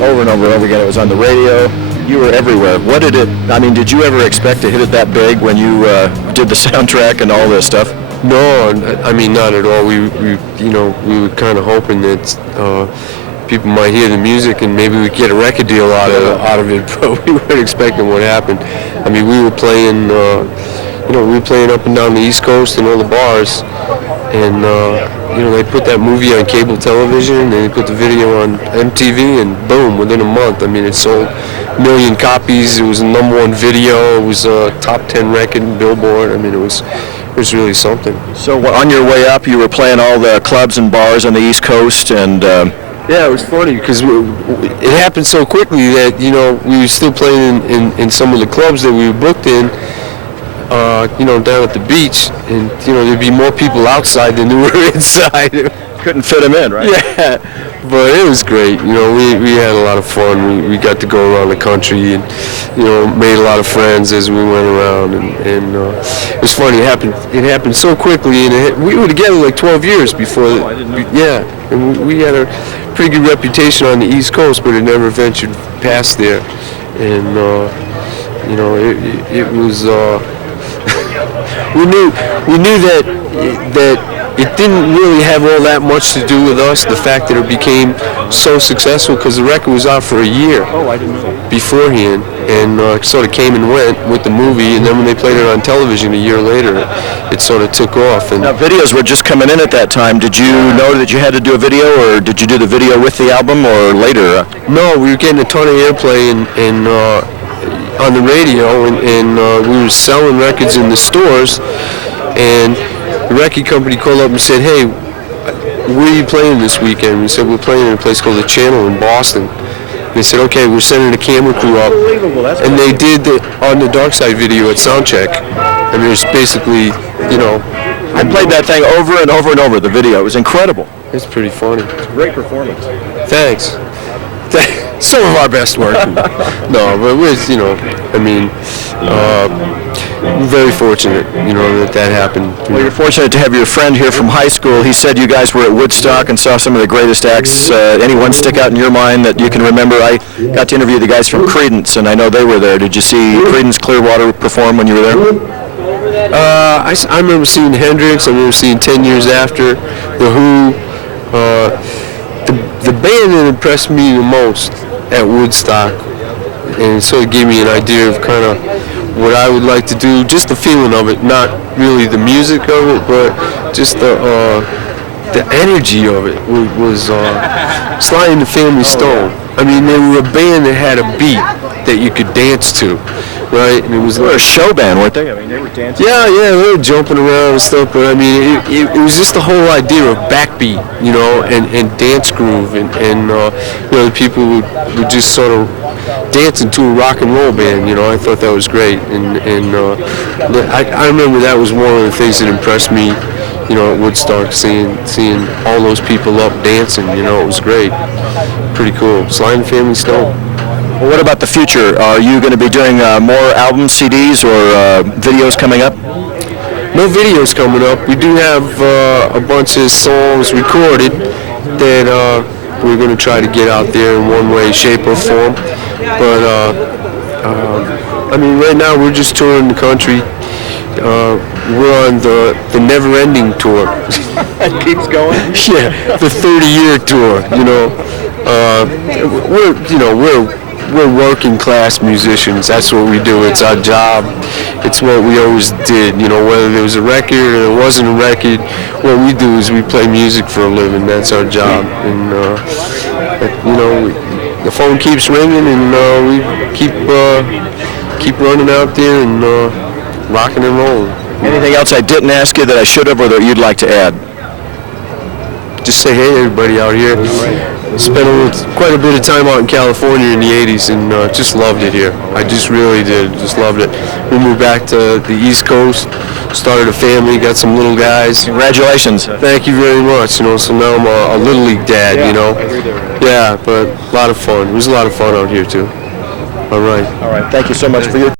over and over and over again. It was on the radio. You were everywhere. What did it, I mean, did you ever expect to hit it that big when you did the soundtrack and all this stuff? No, I mean, not at all. We were kind of hoping that people might hear the music and maybe we'd get a record deal out of it, but we weren't expecting what happened. I mean, we were playing, up and down the East Coast in all the bars, and they put that movie on cable television, and they put the video on MTV, and boom, within a month, I mean, it sold 1 million copies. It was a #1 video. It was a top 10 record in Billboard. I mean, it was really something. So on your way up, you were playing all the clubs and bars on the East Coast, and yeah, it was funny because it happened so quickly that we were still playing in some of the clubs that we were booked in. Down at the beach, and there'd be more people outside than there were inside. Couldn't fit them in, right? Yeah, but it was great. We had a lot of fun. We got to go around the country and made a lot of friends as we went around, and it was funny. It happened so quickly, and we were together like 12 years before. Oh, I didn't know. Yeah, and we had a pretty good reputation on the East Coast, but it never ventured past there, and it was. We knew that it didn't really have all that much to do with us, the fact that it became so successful, because the record was out for a year beforehand, and sort of came and went with the movie, and then when they played it on television a year later, it sort of took off. And now, videos were just coming in at that time. Did you know that you had to do a video, or did you do the video with the album, or later? No, we were getting a ton of airplay and on the radio, and we were selling records in the stores, and the record company called up and said, "Hey, where are you playing this weekend?" We said, "We're playing in a place called The Channel in Boston." They said, "Okay, we're sending a camera crew up," and they did the On the Dark Side video at soundcheck, and it was basically, I played that thing over and over and over, the video. It was incredible. It's pretty funny. It's a great performance. Thanks. Some of our best work. No, but we're very fortunate, that happened. Well, you're fortunate to have your friend here from high school. He said you guys were at Woodstock and saw some of the greatest acts. Anyone stick out in your mind that you can remember? I got to interview the guys from Creedence, and I know they were there. Did you see Creedence Clearwater perform when you were there? I remember seeing Hendrix. I remember seeing 10 Years After, The Who. The band that impressed me the most at Woodstock, and it sort of gave me an idea of kind of what I would like to do, just the feeling of it, not really the music of it, but just the energy of it was Sly and the Family Stone. I mean, they were a band that had a beat that you could dance to, right? And it was like a show band, weren't they? I mean, they were dancing. Yeah, they were jumping around and stuff, but I mean, it was just the whole idea of backbeat, and dance groove, and the people would just sort of dance into a rock and roll band. I thought that was great, and I remember that was one of the things that impressed me, at Woodstock, seeing all those people up dancing. It was great, pretty cool. Sly and the Family Stone. Well, what about the future? Are you going to be doing more album CDs or videos coming up? No videos coming up. We do have a bunch of songs recorded that we're going to try to get out there in one way, shape, or form. But, right now we're just touring the country. We're on the never-ending tour. It keeps going? Yeah, the 30-year tour, We're working class musicians. That's what we do. It's our job. It's what we always did. Whether there was a record or there wasn't a record, what we do is we play music for a living. That's our job. And the phone keeps ringing, and we keep running out there and rocking and rolling. Anything else I didn't ask you that I should have, or that you'd like to add? Just say hey to everybody out here. Spent quite a bit of time out in California in the 80s, and just loved it here. I just really did. Just loved it. We moved back to the East Coast, started a family, got some little guys. Congratulations. Thank you very much. So now I'm a Little League dad, Yeah, but a lot of fun. It was a lot of fun out here, too. All right. Thank you so much for your